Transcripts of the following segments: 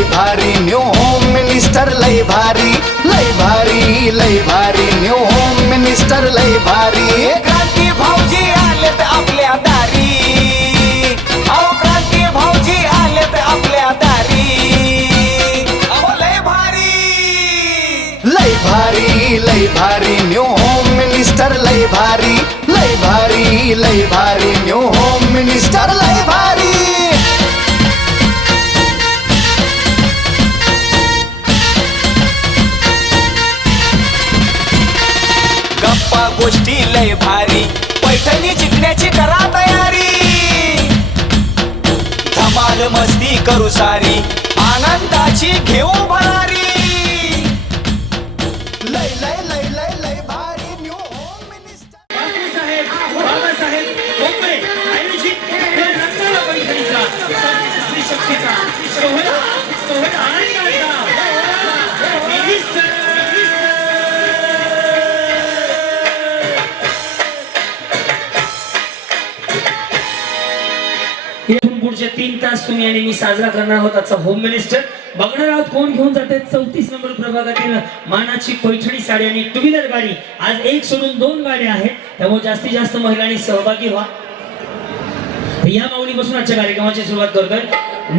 लय भारी new home minister लय भारी लय भारी लय भारी न्यू होम मिनिस्टर लय भारी क्रांती भाऊजी आलेत आपल्या दारी अहो क्रांती भाऊजी आलेत आपल्या दारी अहो लय भारी लय भारी न्यू होम मिनिस्टर लय भारी लय भारी न्यू होम मिनिस्टर लय भारी गप्पा गोष्टी लय भारी पैठणी जिंकण्याची करा तयारी धमाल मस्ती करू सारी आनंदाची घेऊ भरारी लय लय लय लय लय भारी new home minister Babasaheb Bombay आयोजित रंगाला पैठणीचा स्त्री शक्तीचा सोहळा आनंदाचा पुढचे 3 तास तुम्ही आणि मी साजरा करणार आहोत आजचा होम मिनिस्टर. बघणार आहोत कोण घेऊन जाते 34 नंबर प्रभागातील मानाची पैठणी साडी आणि टू व्हीलर गाडी. आज एक सोडून 2 गाड्या आहेत, त्यामुळे जास्तीत जास्त महिलांनी सहभागी व्हा. या माऊलीपासून आजच्या कार्यक्रमाची सुरुवात करतोय.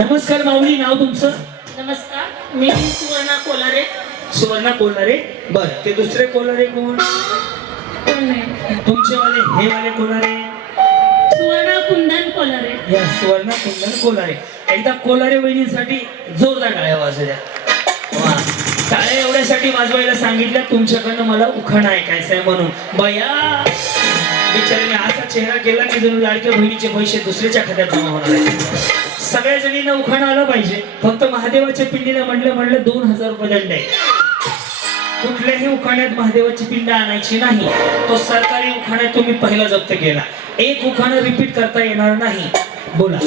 नमस्कार माऊली, नाव तुमचं? नमस्कार, मी सुवर्णा कोलारे. सुवर्णा कोलारे. बरं, ते दुसरे कोलारे कोण? कोण नाही? तुमचे वाले हे वाले कोलारे? सुवर्णा कुंदन कोलारे. या सुवर्णा कुंदन कोलारे. एकदा कोलारे वहिनींसाठी जोरदार टाळ्या वाजू द्या. वा, टाळ्या एवढ्यासाठी वाजवायला सांगितलं तुमच्याकडनं मला उखाणा ऐकायचा आहे म्हणून. बया बिचारीने असा चेहरा केला की जणू लाडक्या बहिणीचे पैसे दुसऱ्याच्या खात्यात जमा होणार आहे. सगळ्या जणींना उखाणा आला पाहिजे. फक्त महादेवाच्या पिंडीला म्हणलं 2000 रुपये दंड आहे. कुठल्याही उखाण्यात महादेवाची पिंड आणायची नाही. तो सरकारी उखाणा तुम्ही पहिला जप्त केला. एक उखाणा रिपीट करता येणार नाही. बोला.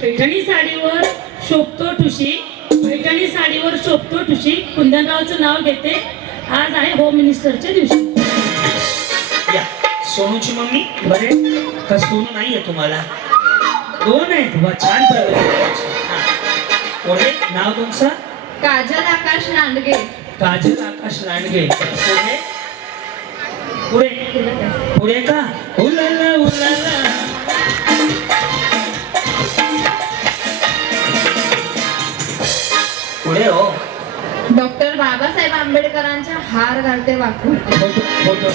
पैठणी साडीवर शोभतो ठुशी, पैठणी साडीवर शोभतो ठुशी, कुंदनरावचं नाव घेते. आज आहे होम मिनिस्टरच्या दिवशी. या सोनूची मम्मी बरे का? सोनू नाहीये तुम्हाला? 2 आहेत. वा, छान प्रगती. पुढे नाव तुमचं? काजल आकाश लांडगे. काजल आकाश लांडगे. पुढे पुढे का? उलाला उलाला. पुढे हो. डॉक्टर बाबासाहेब आंबेडकरांच्या हार घालते वाकून. फोटो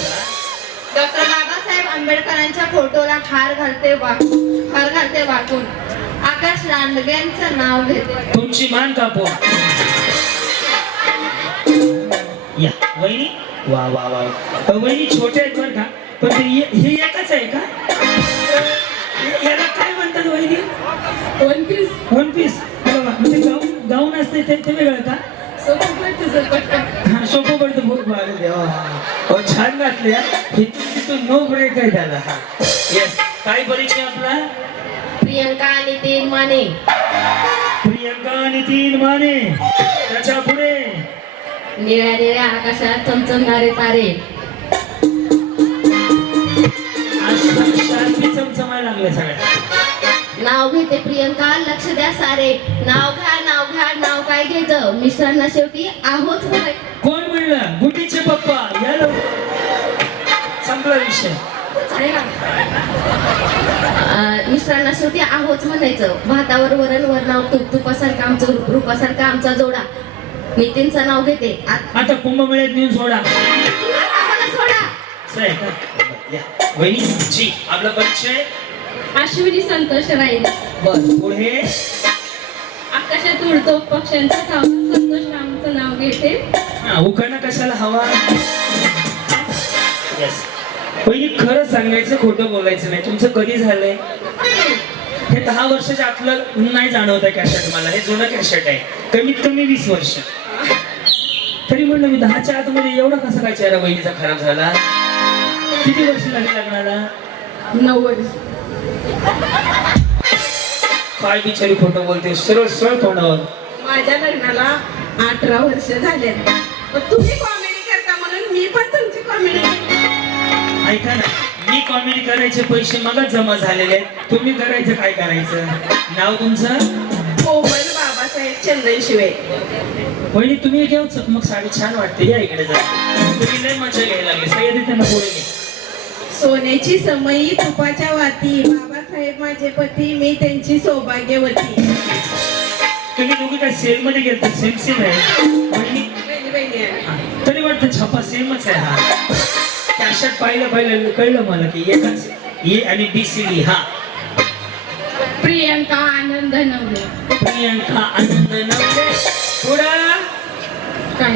डॉक्टर बाबासाहेब आंबेडकरांच्या फोटोला हार घालते वाकून. आकाश लांडगेंचं नाव घेते. तुमची मान कापो. या वहिनी. वा वा वा. वहिनी छोटे आहेत बरं का, पण हे एकच आहे का? याला काय म्हणतात वहिनी? One piece. म्हणजे गाऊन असते ते वेगळं का? सोपं सोपं पडतं. बहुत भारी देवा. छान घातले. तिथून नो ब्रेक आहे त्याला. येस. काय परिचय आपला? प्रियंका नितीन माने. प्रियंका नितीन माने. त्याच्या पुढे निळ्या निळ्या आकाशात चमचमणारे तारे. चमचमायला लागले सगळ्या. नाव घेते प्रियंका, लक्ष द्या सारे. नाव घ्या नाव काय घ्यायचं, मिस्टरांना शेवटी आहोत होय. कोण म्हणलं? गुटीचे पप्पा. या संपला विषय. मिस्टरांना शेवटी आहोत म्हणायचं. भातावर वरण वरणावर तूप, तुपासारखा आमचं रूप, रूपासारखा आमचा जोडा. नितीनचं नाव घेते. आता कुंभमेळ्यात नेऊन सोडा. आम्हाला सोडा. वहिनी जी आपला परिचय? अश्विनी संतोष राहील. बर. पुढे आकाशात उडतो पक्ष्यांचा थांब, संतोष रामचं नाव घेते. उखाणा कशाला हवा? येस. पहिली खरं सांगायचं, खोटं बोलायचं नाही. तुमचं कधी झालंय? हे 10 वर्षाच्या आतलं नाही जाणवत आहे कॅसेट मला. हे जुनं कॅसेट आहे. कमीत कमी 20 वर्ष. तरी म्हणलं मी 10च्या आतमध्ये एवढा कसा काय चेहरा बहिणीचा खराब झाला? किती वर्ष लागली लग्नाला? 9 वर्ष. काय बिचारी खोटं बोलते. सरळ सरळ तोंडावर. माझ्या लग्नाला 18 वर्ष झाले. तुम्ही कॉमेडी करता म्हणून मी पण तुमची कॉमेडी. ऐका ना, मी कॉमेडी करायचे पैसे मलाच जमा झालेले. तुम्ही करायचं काय करायचं? नाव तुमचं? कोमल बाबासाहेब चंदनशिवे. वहिनी तुम्ही घेऊ चकमक साडी छान वाटते, या इकडे जा. तुम्ही लय मजा घ्यायला लागली, सगळे त्यांना पुढे घे. सोन्याची समयी तुपाच्या वाती, बाबासाहेब माझे पती, मी त्यांची सौभाग्यवती. तुम्ही दोघी काय सेल मध्ये गेलते? सेम सेम आहे वहिनी. बहिणी बहिणी आहे. हा, तरी वाटतं छापा सेमच आहे. हा कॅशेट पाहिलं कळलं मला की एकाच ए आणि बी सी डी. हा प्रियंका आनंद नवले. प्रियंका आनंद नवले. पुढं काय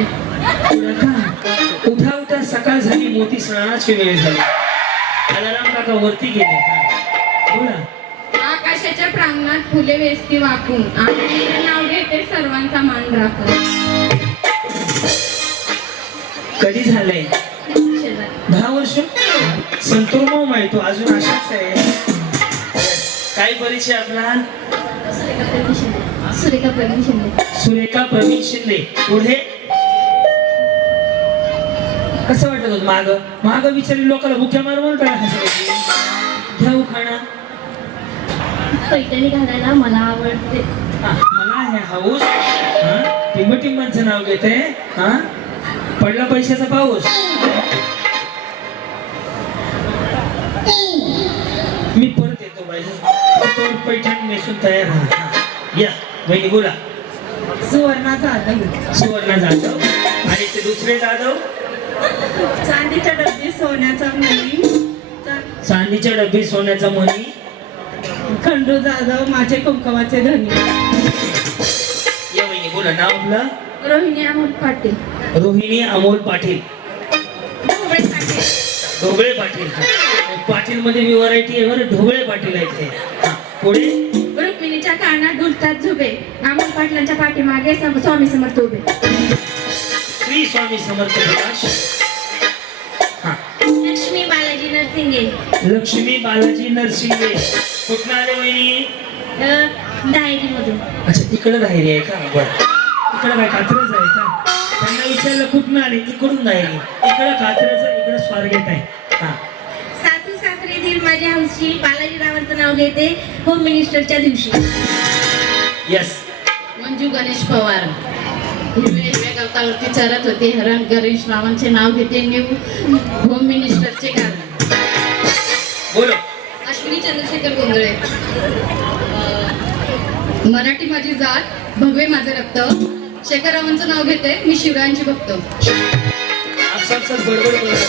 उठा उठा, सकाळ झाली, मोठी स्नानाची वेळ झाली. अलाराम काका वरती गेले. हा बोला. आकाशाच्या प्रांगणात फुले वेस्ती वाकून आनंद नाव घेते, सर्वांचा मान राखून. कधी झालंय? 10 वर्ष. संतोष माहितो अजून अशाच आहे. काय परिचय आपला? सुरेखा प्रवीण शिंदे. सुरेखा प्रवीण शिंदे. पुढे कसं वाटत होत? माग विचारली लोकांना मुख्य मार म्हणून काय हसायची? घ्या उखाणा. पैठणी घालायला मला आवडते. हा, मला हे हाऊस. हा टिंबांचं नाव घेते. हा पडला पैशाचा पाऊस. मी परत येतो बाई. पैठणी नेसून तयार. हा या बहिणी बोला. सुवर्णा जाधव. सुवर्णा जाधव. आणि ते दुसरे जाधव. चांदीच्या डब्बी सोन्याचा मणी. चांदीच्या डब्बी सोन्याचा मणी. खंडू जाधव माझे कुंकवाचे धनी. या बहिणी बोला. नाव आपलं? रोहिणी अमोल पाटील. रोहिणी अमोल पाटील. ढोबळे पाटील. ढोबळे पाटील. पाटील मध्ये मी व्हरायटी आहे बरं. ढोबळे पाटील आहेत हे. हा, पुढे. रुक्मिणीच्या कानात डुलतात झुबे, अमोल पाटलांच्या पाठीमागे स्वामी समर्थ उभे. श्री स्वामी समर्थ प्रकाश. हा लक्ष्मी बालाजी नरसिंगे. लक्ष्मी बालाजी नरसिंगे. कुठं आले वहिनी? डायरी मधून. अच्छा तिकडे राहिली आहे का? बरं. इकडे काय कात्रज आहे का? त्यांना विचारलं कुठं आले? इकडून राहिली. इकडं कात्रज, इकडं स्वारगेट आहे. हा सासू सासरे धीर माझ्या हौशी, बालाजीरावांचं नाव घेते होम मिनिस्टरच्या दिवशी. यस. मंजू गणेश पवार. हिरव्या हिरव्या गवतावरती चरत होते हरण, गणेश रावांचे नाव घेते न्यू होम मिनिस्टरचे कारण. बोलो. अश्विनी चंद्रशेखर गोंधळे. मराठी माझी जात, भगवे माझे रक्त, शेखररावांचं नाव घेते, मी शिवरायांची भक्त. आपसात बडबड बोलत होता.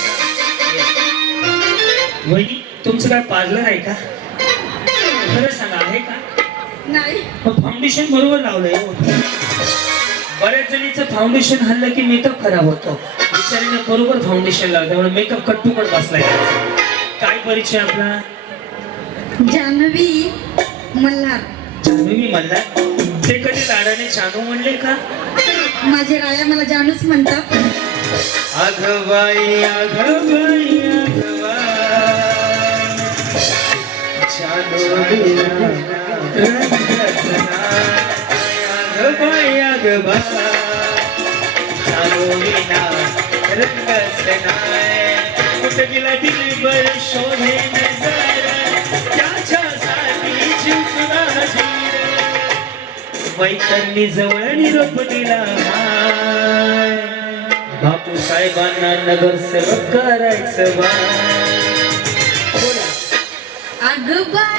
वहिनी तुमचं काय पार्लर आहे का? खरं सांगा आहे का? नाही. फाउंडेशन बरोबर लावलंय. बऱ्याच जणीचं फाउंडेशन हल्लं की मेकअप खराब होतो. बिचारीने बरोबर फाउंडेशन लावलं, त्यामुळे मेकअप कट टू कट बसलाय. काय परिचय आपला? जान्हवी मल्हार. जानवी मल्हार. ते कधी लाडाने जानू म्हणले का? माझे राया मला जानूच म्हणतात. अगवाई अगवाई अगवाई जानवी अगवाई अगवाई जानवी ना रंगस नाय. कुठं गेला दिलबर शोधे नजर, त्याच्यासाठी जीव सुद्धा हजीर. मैत्रिणी जवळ निरोप दिला. बापू साहेबांना नगरसेवक करायचं बा. अगबाई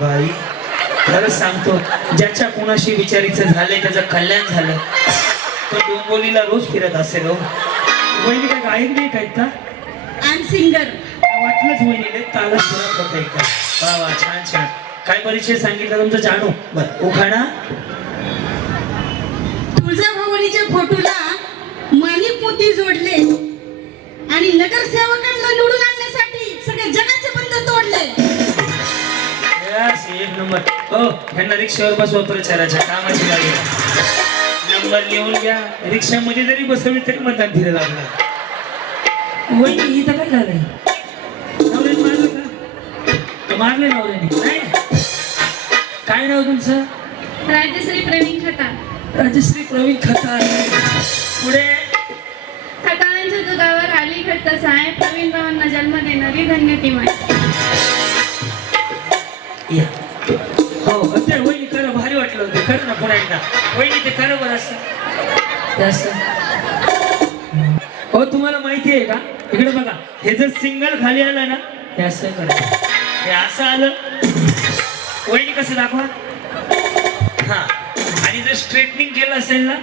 बाई खरंच सांगतो, ज्याच्या कोणाशी विचारीचं झालंय त्याचं कल्याण झालं. तो डोंबोलीला रोज फिरत असेल. हो वहिनी काय गायक नाही काय का? I am singer. वाटलंच वहिनीने तालच फिरत होत का? वा वा छान छान. काय परिचय सांगितलं तुमचं? जानू. बर उखाणा. तुळजाभवानीच्या फोटोला माणिक मोती जोडले, नगरसेवकांना निवडून आणण्यासाठी सगळे जगाचे बंधन तोडले. यस, एक नंबर. हो, ह्यांना रिक्षावर बसवा प्रचाराच्या कामाची गाडी. नंबर लिहून घ्या. रिक्षामध्ये जरी बसवली तरी मतदान फिरायला लागलं. वहिनी इथं काय झालंय? नवऱ्याने मारलं का? मारलं नवऱ्याने? नाही. काय नाव तुमचं? राजश्री प्रवीण खताळ. राजश्री प्रवीण खताळ. पुढे खताळांच्या दुधावर आली खट्ट साय, प्रवीण भावांना जन्म देणारी धन्य ती माय. या. हो, ते वहिनी खरं भारी वाटलं होतं. खरं ना, पुन्हा एकदा वहिनी ते खरं बरं असं ते असं. हो, तुम्हाला माहिती आहे का? इकडे बघा, हे जर सिंगल खाली आलं ना, हे असं करा. हे असं आलं, वहिनी कसं दाखवा. हा, आणि जर स्ट्रेटनिंग केलं असेल ना,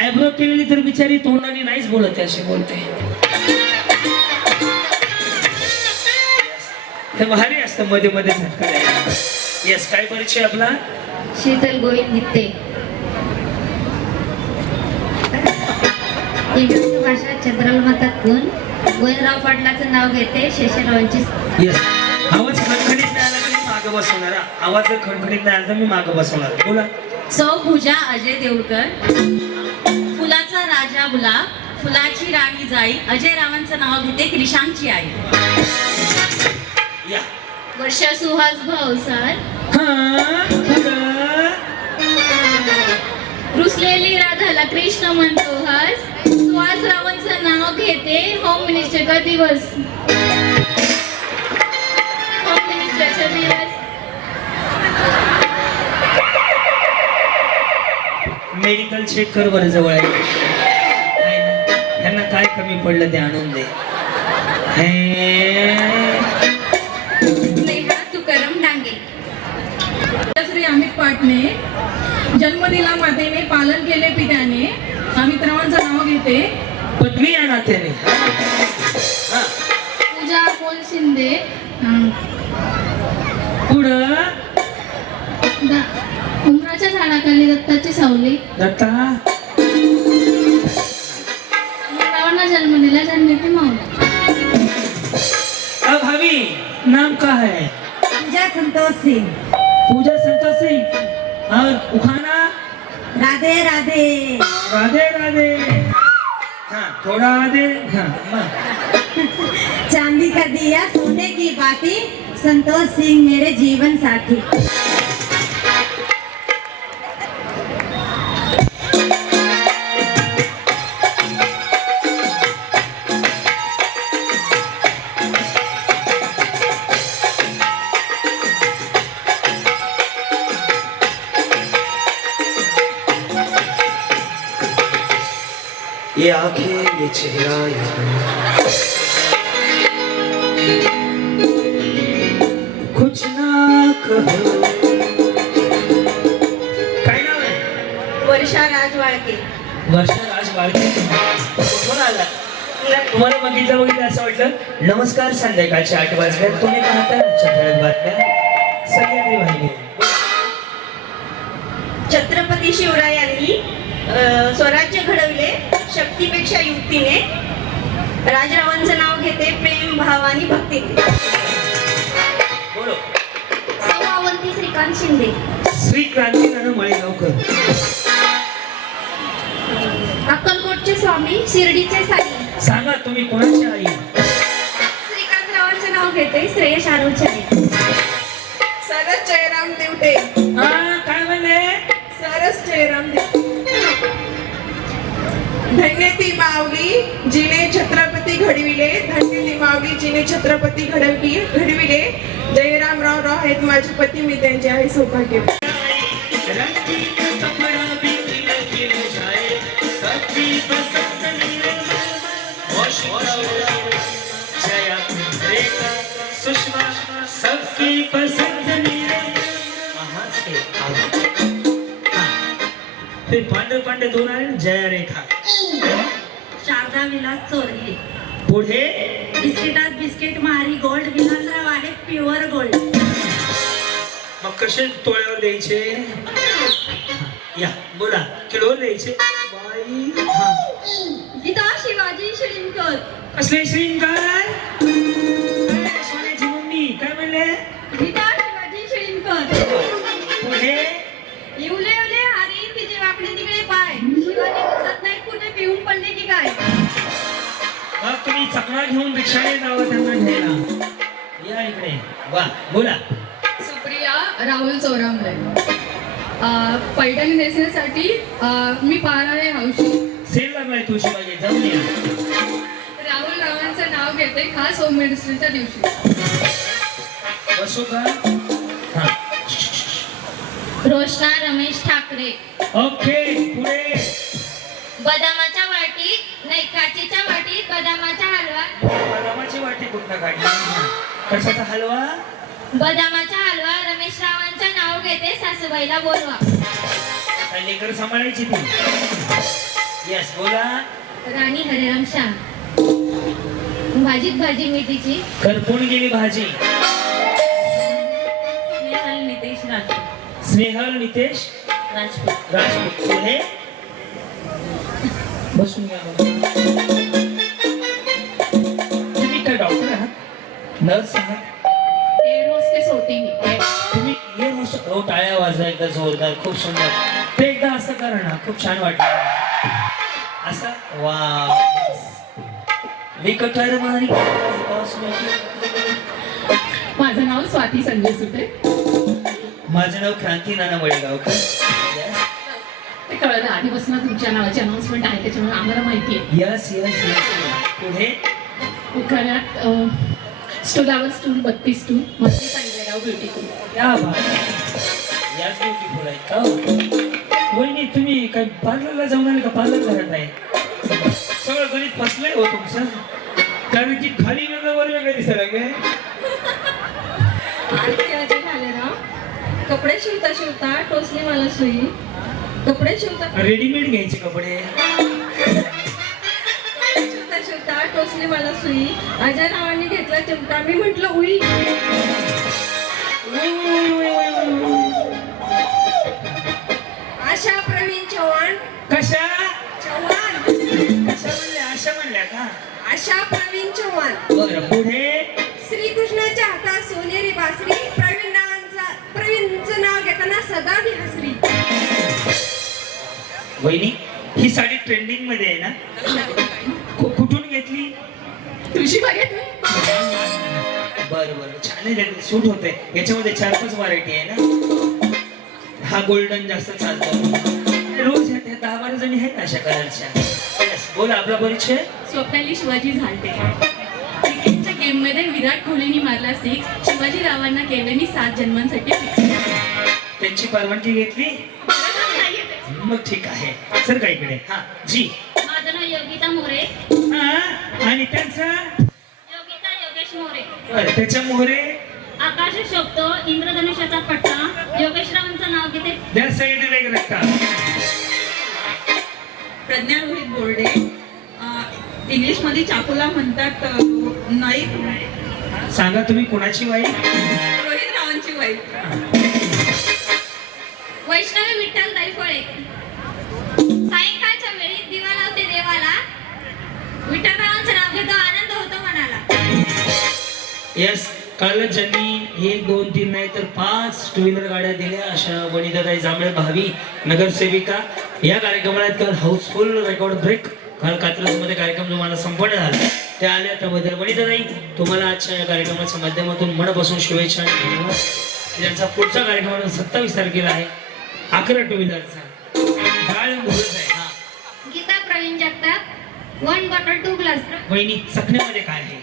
आयब्रो केलेली तर बिचारी तोंडाने नाहीच बोलत, अशी बोलते. हे भारी असतं मध्ये मध्ये झटका द्यायला. येस, काय परिचय आपला? शीतल गोविंद गीते. इंग्रजी भाषा चंद्राल मतात गुण. गोविंदराव पाटलाचं नाव घेते. शेषरावांची. येस, आवाज खणखणीत नाही आला तर मी मागं बसवणार. आवाज जर खणखणीत नाही आला तर मी मागं बसवणार. बोला. सौ पूजा अजय देवकर. फुलाचा राजा गुलाब, फुलाची राणी जाई. अजय रावांचं नाव घेते. क्रिशांची आई. या. वर्षा सुहास भावसार. हा, पुढं. रुसलेली राधाला कृष्ण म्हणतो हस. सुहास रावांचं नाव घेते. होम मिनिस्टरचा दिवस. होम मिनिस्टरचा दिवस. मेडिकल चेक कर बरं, जवळ आहे ना? ह्यांना काय कमी पडलं ते आणून दे. स्नेहा तुकाराम डांगे. श्री अमित पाटणे. जन्म दिला मातेने, पालन केले पित्याने. अमित रावांचं नाव घेते. पत्नी या नात्याने. हा, पूजा पोल शिंदे. पुढं. उमराच्या झाडाखाली दत्ताची सावली. दत्ता. रावांना जन्म दिला जन्मेती माऊली. अब भाभी नाम क्या है? पूजा संतोष सिंह. पूजा संतोष सिंह. और उखाना? राधे राधे. राधे राधे. हाँ, थोड़ा आधे. हाँ, हाँ. चांदी का दिया सोने की बाती. संतोष सिंह मेरे जीवन साथी. ये आंखें, ये चेहरा, ये कुछ ना कहो. काय नाव आहे? वर्षा राजवाळके. वर्षा राज बाळके. कुठून आला? तुम्हाला बघितलं असं वाटलं. नमस्कार, संध्याकाळचे 8 वाजल्यात तुम्ही पाहता आजच्या ठळक बातम्या. सह्याद्री वाहिनी. छत्रपती शिवरायांनी स्वराज्य घडविले शक्तीपेक्षा युक्तीने. राजरावांचं नाव घेते. प्रेम, भाव आणि भक्तीने. बोलो. सवावंती श्रीकांत शिंदे. श्री क्रांतीनानं मळेगावकर. अक्कलकोटचे स्वामी, शिर्डीचे साई. सांगा तुम्ही कोणाची आई? श्रीकांत रावांचे नाव घेते. श्रेयश आरोचे आई. सरस जयराम देवटे. हा, काय म्हणले? सरस जयराम देवटे. धन्य ती माऊली जिने छत्रपती घडविले. धन्य ती माऊली जिने छत्रपती घडविले. जयरामराव राव आहेत माझे पती. मी त्यांचे आहे सौभाग्य. सुषमा सबकी पसंद. फिर पांडे पांडे दोन आले ना, जया रेखा. शारदा विलास चोरगे. पुढे बिस्किटात बिस्किट मारी गोल्ड. विलासराव आहेत प्युअर गोल्ड. मग कसे तोळ्यावर द्यायचे? या, बोला. किलोवर द्यायचे. बाई. हा. गीता शिवाजी शिळीमकर. कसले श्रींकर सोन्याची मम्मी काय म्हणले गीता शिवाजी शिळीमकर. पुढे येवले येवले हरी तिचे वाकडे तिकडे पाय. शिवाजी दिसत नाही कुठे पिऊन पडले की काय. मग तुम्ही चकणा घेऊन रिक्षाने जावं त्यांना घ्यायला. या इकडे वा बोला. सुप्रिया राहुल चोरामले. पैठणी नेसण्यासाठी मी पाराळे हौशी. सेल लागलाय तुळशी बागेत जाऊन या. राहुल रावांचं नाव घेते खास होम मिनिस्ट्रीच्या दिवशी. बसू का हा रोशना रमेश ठाकरे. ओके पुढे बदामाच्या वाटीत नाही काचेच्या वाटीत बदामाचा हलवा. बदामाची वाटी कुठला काढली कशाचा हलवा. बदामाचा हलवा रमेश रावांचं नाव घेते सासूबाईला बोलवा. काय लेकर सांभाळायची ती. यस बोला. राणी हरिराम शाह. भाजीत भाजी मेथीची. करपून गेली भाजी. स्नेहल नितेश राजपूत. स्नेहल नितेश राजपूत. राजपूत. पुढे बसून घ्या बघा. तुम्ही काय डॉक्टर आहात नर्स आहात. एअर होस्टेस होती मी. तुम्ही ये हो टाळ्या वाजवा एकदा जोरदार खूप सुंदर. ते एकदा असं करा ना खूप छान वाटलं असं. वा विकटार मारी. माझं नाव स्वाती संजय सुटे. माझं नाव क्रांती नाना वडेगावकर. ते कळलं आधीपासून तुमच्या नावाची अनाउन्समेंट आहे त्याच्यामुळे आम्हाला माहिती आहे. Yes yes yes. पुढे उखाण्यात स्टूलावर स्टूल 32 स्टूल मस्ती सांगितलं ब्युटी करून. या याच ब्युटीफुल आहेत का वहिनी. तुम्ही काय पार्लरला जाऊन आले का पार्लर घरात आहे. सगळं गणित फसलंय हो तुमचं कारण की खाली वेगळं वर वेगळं दिसायला लागले. कपडे शिवता शिवता टोचली मला सुई. कपडे शिवता रेडीमेड घ्यायचे कपडे. शिवता शिवता टोचली मला सुई. अजय रावांनी घेतला चिमटा. मी म्हंटल उई. आशा प्रवीण चव्हाण. कशा चव्हाण. कशा म्हणल्या आशा म्हणल्या का. आशा प्रवीण चव्हाण. बरं पुढे श्रीकृष्णाच्या हातात सोनेरी बासरी. प्रवीणचं नाव घेताना सदा मी हसरी. वहिनी ही साडी ट्रेंडिंग मध्ये आहे ना कुठून घेतली. तुळशी बागेत मी. बरं बरं छान आहे सूट होते. याच्यामध्ये 4-5 व्हरायटी आहे ना. हा गोल्डन जास्त चालतो. रोज ह्या 10-12 जणी आहेत अशा कलरच्या. बोल आपला परिचय. स्वप्नाली शिवाजी झालते. क्रिकेटच्या गेम मध्ये विराट कोहलीने मारला 6. शिवाजी रावांना केले मी 7 जन्मांसाठी फिक्स. त्यांची परवानगी घेतली मग ठीक आहे. सर का इकडे हा जी. माझं नाव योगिता मोरे. हा आणि त्यांचा योगिता योगेश मोरे. बरं त्याच्या मोहरे. आकाश शोभतो इंद्रधनुष्याचा पट्टा. योगेश रावांचं नाव घेते. त्या साईड वेग रक्ता. प्रज्ञा रोहित बोर्डे. इंग्लिश मध्ये चाकूला म्हणतात नाईक. सांगा तुम्ही कोणाची वाईफ. रोहित रावांची वाईफ. वैष्णवी विठ्ठल दैफळे. सायंकाळच्या वेळी दिवा लावते देवाला. विठ्ठल रावांचं नाव घेतो आनंद होतो मनाला. यस काल ज्यांनी 1, 2, 3 नाही तर 5 टू व्हीलर गाड्या दिल्या अशा वनिताताई जांभळे भावी नगरसेविका. या कार्यक्रमाला काल हाऊसफुल रेकॉर्ड ब्रेक. काल कात्रजमध्ये कार्यक्रम तुम्हाला संपन्न झाला त्या आल्या त्याबद्दल वनिताताई तुम्हाला आजच्या या कार्यक्रमाच्या माध्यमातून मनापासून शुभेच्छा आणि धन्यवाद. त्यांचा पुढचा कार्यक्रम 27 तारखेला आहे. 11 टू व्हीलरचा गाळ मुहूर्त आहे. हा गीता प्रवीण जगताप. 1 bottle 2 glass. वहिनी चकण्यामध्ये काय आहे.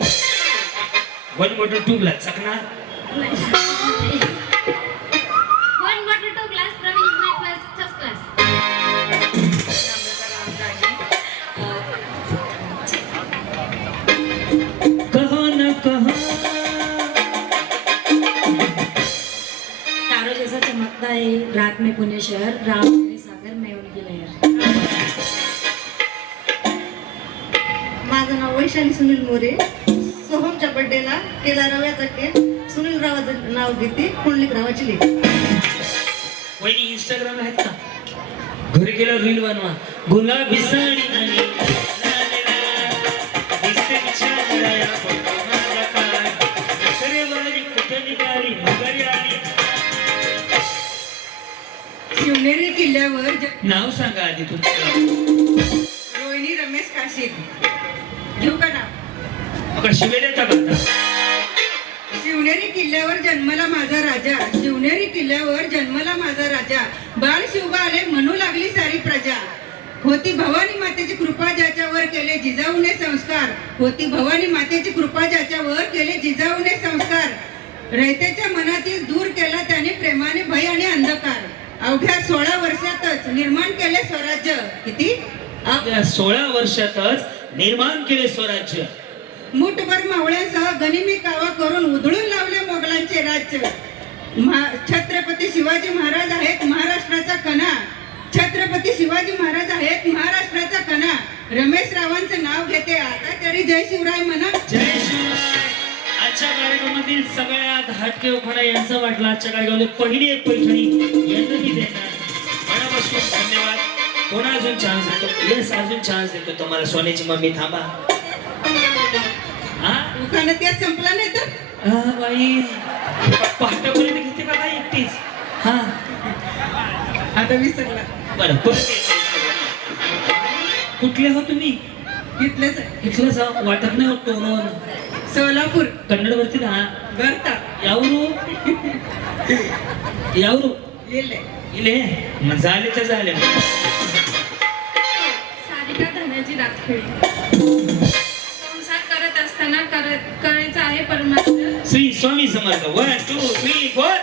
1 बॉटल 2 ग्लास चकना. 1 bottle 2 glass. Praveen is my first class. कहो न कहो तारों जैसा चमकता है रात में पुणे शहर. राम मेरे सागर में उनकी लहर. माझं नाव वैशाली सुनील मोरे. सोहमच्या बर्थडेला केला रव्याचा केक. सुनील रावाचं नाव घेते. कुंडलिक रावाची लेक. वहिनी इंस्टाग्राम आहेत का. घरी गेल्यावर रील बनवा. गुलाबी साडी आणि लाल शिवनेरी किल्ल्यावर नाव सांगा आधी तुमचं. रोहिणी रमेश काशीद. घेऊ का नाव? मग शिवे देता का आता? शिवनेरी किल्ल्यावर जन्मला माझा राजा, शिवनेरी किल्ल्यावर जन्मला माझा राजा, बाळ शिवबा आले म्हणू लागली सारी प्रजा. होती भवानी मातेची कृपा ज्याच्यावर केले जिजाऊने संस्कार, होती भवानी मातेची कृपा ज्याच्यावर केले जिजाऊने संस्कार. रयतेच्या मनातील दूर केला त्याने प्रेमाने भय आणि अंधकार. अवघ्या 16 वर्षातच निर्माण केले स्वराज्य. किती? या 16 वर्षातच निर्माण केले स्वराज्य. मुठभर मावळ्यांसह गनिमी कावा करून उधळून लावले मोगलांचे राज्य. छत्रपती शिवाजी महाराज आहेत महाराष्ट्राचा कणा, छत्रपती शिवाजी महाराज आहेत महाराष्ट्राचा कणा. रमेश रावांचं नाव घेते आता तरी जय शिवराय म्हणा. जय शिवराय. आजच्या कार्यक्रमातील सगळ्यात हटके उखाणा यांचा वाटला. आजच्या कार्यक्रमामध्ये पहिली एक पैठणी यांना मी देणार. मनापासून धन्यवाद. कोणा अजून चान्स देतो? येस, अजून चान्स देतो तुम्हाला. सोन्याची मम्मी थांबा. हा उखाणा त्या संपला नाही तर हा बाई पहाटेपर्यंत घेते का काय एकटीच? हा आता विसरला. बरं परत येते. कुठले हो तुम्ही? इथलेच आहे. इथलंच आहो. वाटत नाही वाटतो टोनवर. सोलापूर. कन्नड वरती ना गर्ता. यावरू यावरू लिहिले. इले मग झाले तर झाले. सारिका धनाची राखळी. संसार करत असताना करायचं आहे परमार्थ. श्री स्वामी समर्थ. 1 2 3 4